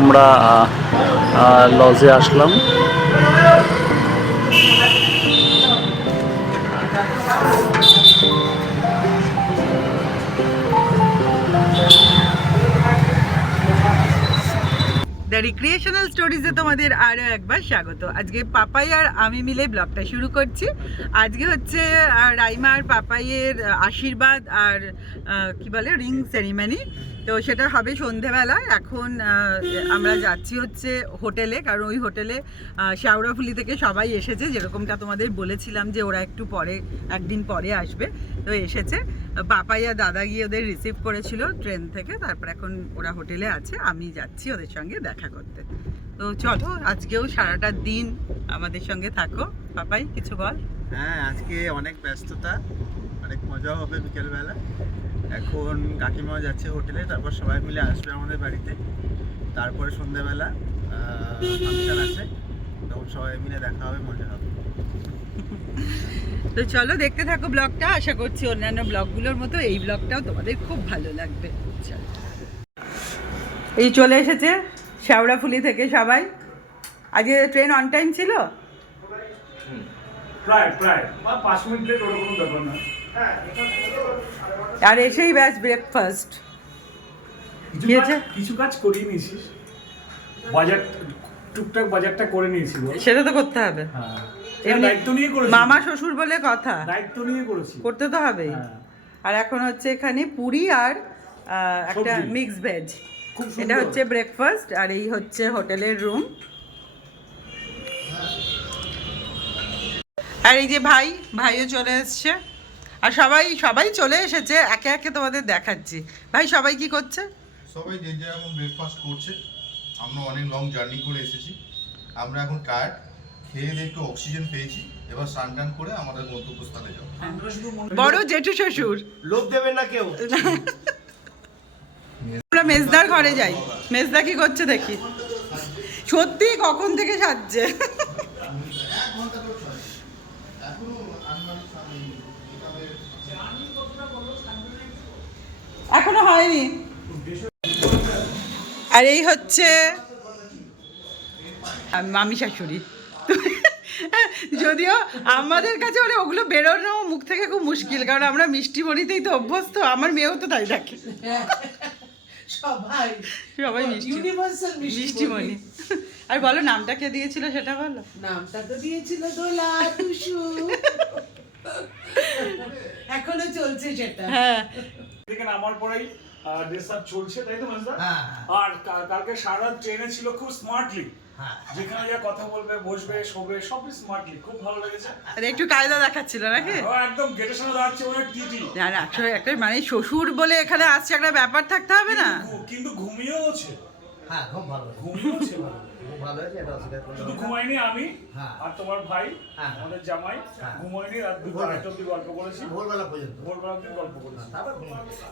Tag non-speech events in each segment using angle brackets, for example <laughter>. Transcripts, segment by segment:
আমরা লজে আসলাম। The recreational স্টোরিজে তোমাদের আরও একবার স্বাগত। আজকে পাপাই আর আমি মিলে ব্লগটা শুরু করছি। আজকে হচ্ছে রাইমা আর পাপাইয়ের আশীর্বাদ আর কি বলে রিং সেরিমনি তো সেটা হবে সন্ধেবেলা। এখন আমরা যাচ্ছি হচ্ছে হোটেলে কারণ ওই হোটেলে আহ, শেওড়াফুলি থেকে সবাই এসেছে। যেরকমটা তোমাদের বলেছিলাম যে ওরা একটু পরে একদিন পরে আসবে তো এসেছে। আর দাদা গিয়ে ওদের রিসিভ করেছিল ট্রেন থেকে তারপর এখন ওরা হোটেলে আছে। আমি যাচ্ছি ওদের সঙ্গে দেখা করতে। তো চলো আজকেও সারাটা দিন আমাদের সঙ্গে থাকো। পাপাই কিছু বল? হ্যাঁ আজকে অনেক ব্যস্ততা অনেক মজা হবে বিকেলবেলা। এখন কাকিমা যাচ্ছে হোটেলে তারপর সবাই মিলে আসবে আমাদের বাড়িতে। তারপরে সন্ধ্যেবেলা ফাংশন আছে তখন সবাই মিলে দেখা হবে মজা হবে। তো চলো দেখতে থাকো ব্লগটা আশা করছি অন্যান্য ব্লগগুলোর মতো এই ব্লগটাও তোমাদের খুব ভালো লাগবে। এই চলে এসেছে শেওড়াফুলি থেকে সবাই। আজকে ট্রেন অন টাইম ছিল? প্রায় প্রায়। বা পাঁচ মিনিট লেট ওরকম কোনো ব্যাপার না। আর এসেই ব্যাস ব্রেকফাস্ট কিছু কাজ করিয়ে নিয়েছিস। বাজার টুকটাক বাজারটা করে নিয়েছি সেটা তো করতে হবে। হ্যাঁ। দায়িত্ব নিয়ে করেছি মামা শ্বশুর বলে কথা। দায়িত্ব নিয়ে করেছি করতে তো হবেই। হ্যাঁ। আর এখন হচ্ছে এখানে পুরি আর একটা। মিক্স ভেজ এটা হচ্ছে ব্রেকফাস্ট আর এই হচ্ছে হোটেলের রুম আর এই যে ভাই ভাইও চলে এসছে। আর সবাই সবাই চলে এসেছে একে একে তোমাদের দেখাচ্ছি। ভাই সবাই কি করছে? সবাই যে যেরকম ব্রেকফাস্ট করছে আমরা অনেক লং জার্নি করে এসেছি। আমরা এখন টায়ার্ড খেয়ে একটু অক্সিজেন পেয়েছি। এবার স্নান টান করে আমাদের গন্তব্যস্থলে যাব। বড় জেঠু শ্বশুর। লোভ দেবেন না কেউ। আমরা মেজদার ঘরে যাই। মেজদা কি করছে দেখি। সত্যি কখন থেকে সাজছে? এখনও হয়নি। আর এই হচ্ছে মামি শাশুড়ি। যদিও আমাদের কাছে মানে ওগুলো বেরোনো মুখ থেকে খুব মুশকিল কারণ আমরা মিষ্টি বনিতেই তো অভ্যস্ত আমার মেয়েও তো তাই দেখে। সবাই। সবাই মিষ্টি মনি আর বলো নামটা কে দিয়েছিল সেটা বলো? নামটা তো দিয়েছিল দোলা টুসু। <laughs> এখনও চলছে সেটা। হ্যাঁ। থেকে নামার পরেই ড্রেস আপ চলছে তাই তো হ্যাঁ। আর কালকে সারা ট্রেনে ছিল খুব স্মার্টলি হ্যাঁ। যেখানে যা কথা বলবে বসবে শোবে সবই স্মার্টলি খুব ভালো লেগেছে। আর একটু কায়দা দেখাচ্ছিল নাকি? ও একদম গেটের সামনে দাঁড়াচ্ছে ওই টিটি। না না আসলে একটা মানে শ্বশুর বলে এখানে আসছে একটা ব্যাপার থাকতে হবে না? কিন্তু ঘুমিয়েওছে হ্যাঁ খুব ভালো। ঘুমিয়েওছে ভালো ভালো হয়েছে এটা অস্বীকার করলাম শুধু ঘুমাইনি আমি হ্যাঁ। আর তোমার ভাই হ্যাঁ। আমাদের জামাই হ্যাঁ। ঘুমাইনি রাত দুটো ভোরবেলা। আড়াইটা অব্দি গল্প করেছি। ভোরবেলা পর্যন্ত। ভোরবেলা অব্দি গল্প করেছি।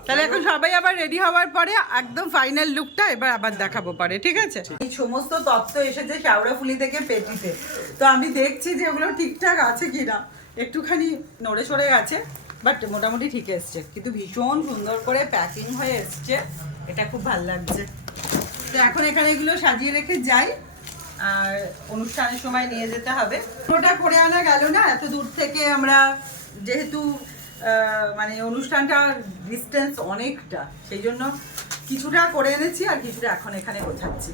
তাহলে এখন সবাই আবার রেডি হওয়ার পরে একদম ফাইনাল লুকটা এবার আবার দেখাবো পারে ঠিক আছে? এই সমস্ত তত্ত্ব এসেছে শাওড়াফুলি থেকে পেটিতে। তো আমি দেখছি যে ওগুলো ঠিকঠাক আছে কিনা একটুখানি নড়ে সরে গেছে বাট মোটামুটি ঠিক এসছে। কিন্তু ভীষণ সুন্দর করে প্যাকিং হয়ে এসছে। এটা খুব ভালো লাগছে। তো এখন এখানে এগুলো সাজিয়ে রেখে যাই। আর অনুষ্ঠানের সময় নিয়ে যেতে হবে। ওটা করে আনা গেল না? এত দূর থেকে আমরা যেহেতু মানে অনুষ্ঠানটার ডিস্টেন্স অনেকটা সেই জন্য কিছুটা করে এনেছি আর কিছুটা এখন এখানে গোছাচ্ছি।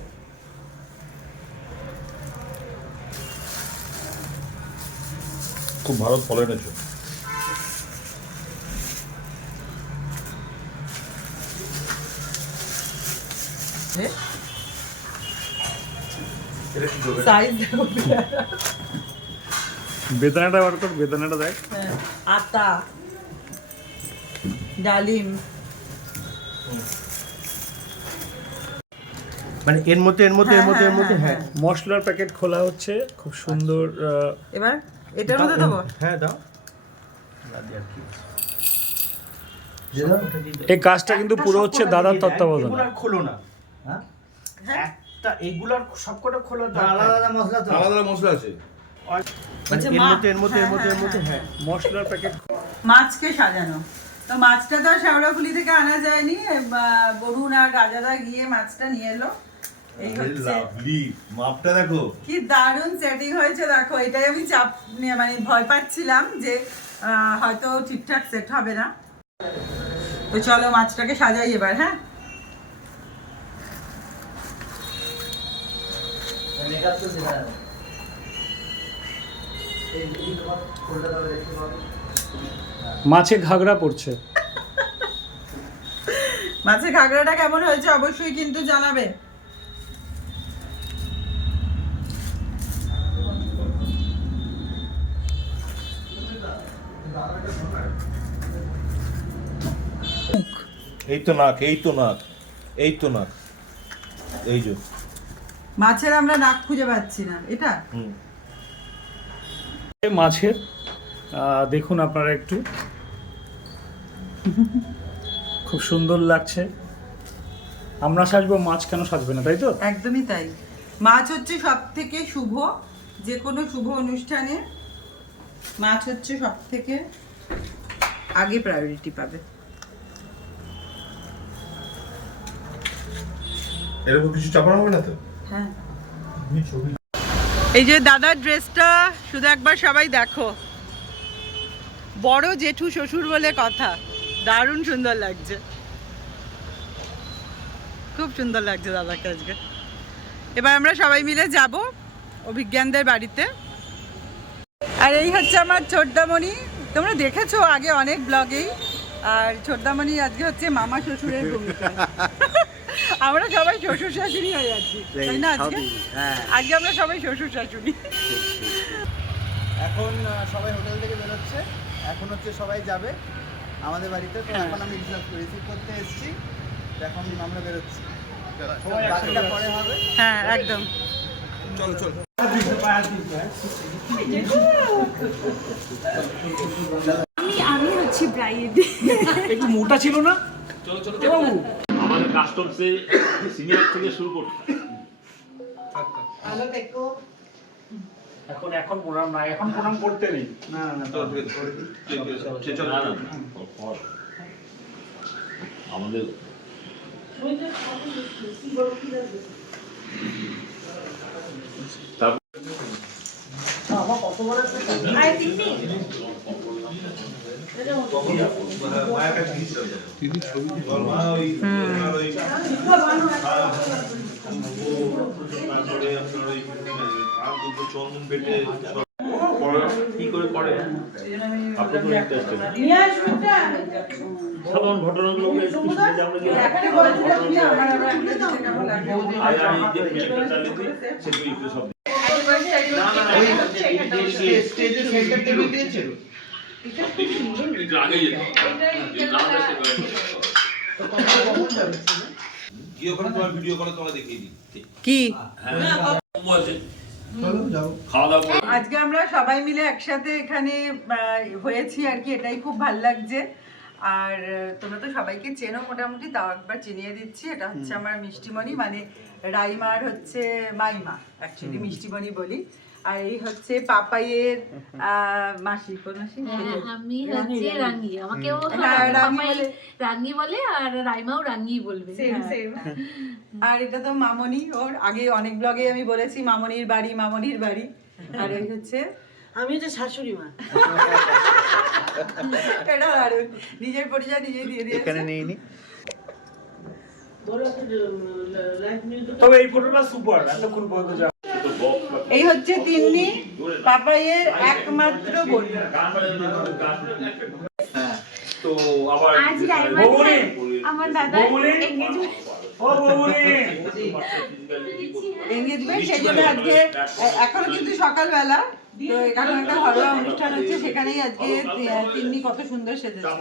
খুব ভালো ফলো এনেছো। সাইজ দেখো বেদানাটা বার কর বেদানাটা দেখ। হ্যাঁ, আতা ডালিম। মানে এর মধ্যে এর মধ্যে এর মধ্যে এর মধ্যে হ্যাঁ মশলার প্যাকেট খোলা হচ্ছে খুব সুন্দর আহ, এবার এটার মধ্যে দেবো? হ্যাঁ দাও। এই কাজটা কিন্তু পুরো হচ্ছে দাদার তত্ত্বাবধানে। খোলো না। হ্যাঁ? একটা এগুলোর সবকটা খোলো আলাদা আলাদা মশলা তো। আলাদা আলাদা মশলা আছে। মশলার প্যাকেট মাছকে সাজানো। তো মাছটা তো শ্যাওড়াফুলি থেকে আনা যায়নি। বরুণ আর রাজাদা গিয়ে মাছটা নিয়ে এলো। মাপটা দেখো। কি দারুণ সেটিং হয়েছে দেখো। এটাই আমি চাপ নিয়ে মানে ভয় পাচ্ছিলাম যে আহ, হয়তো ঠিকঠাক সেট হবে না। তো চলো মাছটাকে সাজাই এবার হ্যাঁ? মেকআপ তো মাছে ঘাগরা পড়ছে। মাছের ঘাগড়াটা কেমন হয়েছে অবশ্যই কিন্তু জানাবে। এই তো নাক এই তো নাক এই তো নাক। এই যে। মাছের আমরা নাক খুঁজে পাচ্ছি না। এটা? মাছের আহ, দেখুন আপনারা একটু। খুব সুন্দর লাগছে। আমরা সাজবো মাছ কেন সাজবে না তাই তো? একদমই তাই। মাছ হচ্ছে সব থেকে শুভ যে কোনো শুভ অনুষ্ঠানে মাছ হচ্ছে সব থেকে আগে প্রায়োরিটি পাবে। এরকম কিছু চাপানো হবে না তো? এই যে দাদার ড্রেসটা শুধু একবার সবাই দেখো। বড় জেঠু শ্বশুর বলে কথা। দারুণ সুন্দর লাগছে। খুব সুন্দর লাগছে দাদাকে আজকে। এবার আমরা সবাই মিলে যাব অভিজ্ঞানদের বাড়িতে। আর এই হচ্ছে আমার ছোটদামণি। তোমরা দেখেছ আগে অনেক ব্লগেই আর ছোটদামণি আজকে হচ্ছে মামা শ্বশুরের ভূমিকা। <laughs> আমরা সবাই শ্বশুর শাশুড়ি হয়ে যাচ্ছি। তাই না আজকে? হ্যাঁ। আজকে আমরা সবাই শ্বশুর শাশুড়ি। এখন সবাই হোটেল থেকে বেরোচ্ছে। এখন হচ্ছে সবাই যাবে আমাদের বাড়িতে। তো এখন আমি রিসার্ভ রিসিভ করতে এসেছি। এখন আমরা বেরোচ্ছি। বাকিটা পরে হবে। হ্যাঁ একদম। চলো চলো। আমি আমি হচ্ছি ব্রাইড একটু মোটা ছিল না? এ বাবু। আমাদের কাস্টমসে সিনিয়র থেকে শুরু করতে এখন এখন প্রণাম না এখন প্রণাম করতে নেই। না না। আমাদের চন্দন পেটে কি করে করে আপনি তো ইন্টারেস্টেড সাধারণ ঘটনাগুলোকে একটু শুনে যে আমরা যে আজ যে ফিল্মটা চালিয়েছি সেগুলো একটু সব কি? আজকে আমরা সবাই মিলে একসাথে এখানে আহ, হয়েছি আর কি এটাই খুব ভালো লাগছে। আর তোমরা তো সবাইকে চেনো মোটামুটি তাও একবার চিনিয়ে দিচ্ছি। এটা হচ্ছে আমার মিষ্টিমণি মানে রাইমার হচ্ছে মাইমা অ্যাকচুয়ালি মিষ্টিমণি বলি। আর এই হচ্ছে পাপাইয়ের আহ, মাসি কোন মাসি? হ্যাঁ, আমি হচ্ছে রাঙ্গি আমাকেও হ্যাঁ, রাঙ্গি বলে। রাঙ্গি বলে আর রাইমাও রাঙ্গি বলবে হ্যাঁ। আর এটা তো মামনি ওর আগে অনেক ব্লগে আমি বলেছি মামনির বাড়ি মামনির বাড়ি। আর এই হচ্ছে আমি হচ্ছে শাশুড়ি মা। এটা দারুণ নিজের পরিচয় নিজেই দিয়ে দিয়েছে। এখানে নেই নি তবে এই ফটোটা সুপার এতক্ষণ পর্যন্ত যা এই হচ্ছে তিন্নি পাপাইয়ের একমাত্র বোন। তো আবার। আমার বৌনি এঙ্গেজমেন্ট সেই জন্য আজকে এখনও কিন্তু সকালবেলা। তো এখানে একটা ঘরোয়া অনুষ্ঠান হচ্ছে সেখানেই আজকে তিন্নি কত সুন্দর সেজেছে।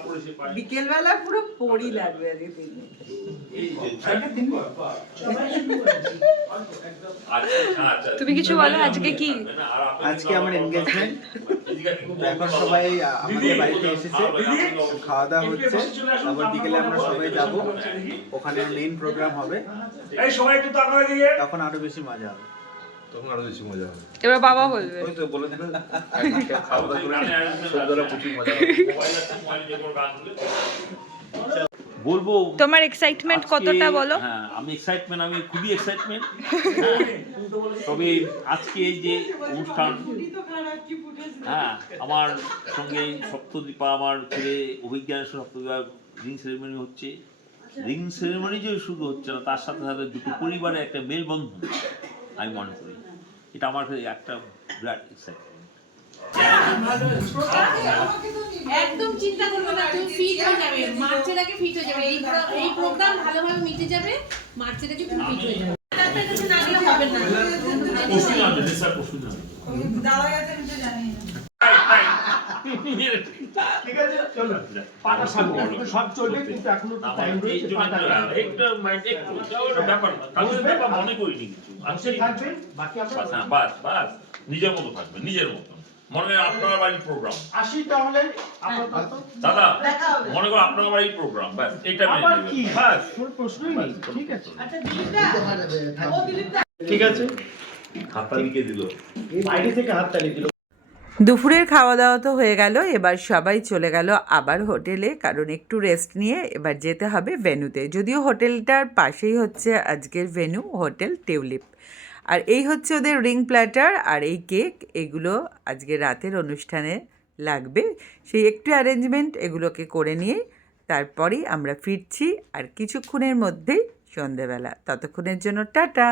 বিকেলবেলা পুরো পরি লাগবে আজকে তিন্নি আচ্ছা তুমি কিছু বলো আজকে কি? আজকে আমার এনগেজমেন্ট এখন সবাই আমাদের বাড়িতে এসেছে। খাওয়া দাওয়া হচ্ছে। তারপর বিকেলে আমরা সবাই যাব। ওখানে মেইন প্রোগ্রাম হবে। তখন আরও বেশি মজা হবে। তখন আরও বেশি মজা হবে। এবার বাবা বলবে। ওই তো বলে দিলে। খাওয়া দাওয়া করে সন্ধ্যাবেলা প্রচুর মজা হবে। মোবাইল আছে, মোবাইলে যে কোনো গান হলে। বলব তোমার এক্সাইটমেন্ট কতটা বলো? হ্যাঁ আমি এক্সাইটমেন্ট আমি খুবই এক্সাইটমেন্ট তবে আজকে এই যে অনুষ্ঠান হ্যাঁ আমার সঙ্গে সপ্তদীপা আমার ছেলে অভিজ্ঞানের সঙ্গে সপ্তদীপা রিং সেরেমনি হচ্ছে। রিং সেরেমনি যে শুধু হচ্ছে না তার সাথে সাথে দুটো পরিবারে একটা মেলবন্ধন আমি মনে করি। এটা আমার কাছে একটা বিরাট এক্সাইটমেন্ট একদম চিন্তা করব না তুমি ফিট হয়ে যাবে। মার্চের আগে ফিট হয়ে যাবে। এই এই প্রোগ্রাম ভালোভাবে মিটে যাবে মার্চের আগে তুমি ফিট হয়ে যাবে। না গেলে হবে না। ঠিক আছে? চলো। পাটা সামনে। সব চলবে কিন্তু এখনও টাইম রয়েছে পাটা একটু একটু ব্যাপার না। কাজের ব্যাপার মনে করিনি কিছু। বসে থাকবেন? বাকি আমরা বাস হ্যাঁ, বাস বাস। নিজের মতো থাকবে নিজের মতো। মনে করেন আপনার বাড়ির প্রোগ্রাম আসি তাহলে দাদা মনে করো আপনার বাড়ির প্রোগ্রাম ব্যাস এটা মেনে আবার নেবেন। কি? বাস। কোনো প্রশ্নই নেই। ঠিক আছে। আচ্ছা দিলীপদা। ও ঠিক আছে। হাতটা লিখে দিল বাইরে থেকে হাততালি দিল। দুপুরের খাওয়া দাওয়া তো হয়ে গেল, এবার সবাই চলে গেল আবার হোটেলে, কারণ একটু রেস্ট নিয়ে এবার যেতে হবে ভেন্যুতে যদিও হোটেলটার পাশেই হচ্ছে আজকের ভেন্যু হোটেল টিউলিপ। আর এই হচ্ছে ওদের রিং প্ল্যাটার আর এই কেক এগুলো আজকে রাতের অনুষ্ঠানে লাগবে। সেই একটু অ্যারেঞ্জমেন্ট এগুলোকে করে নিয়ে তারপরেই আমরা ফিরছি আর কিছুক্ষণের মধ্যেই সন্ধেবেলা। ততক্ষণের জন্য টাটা!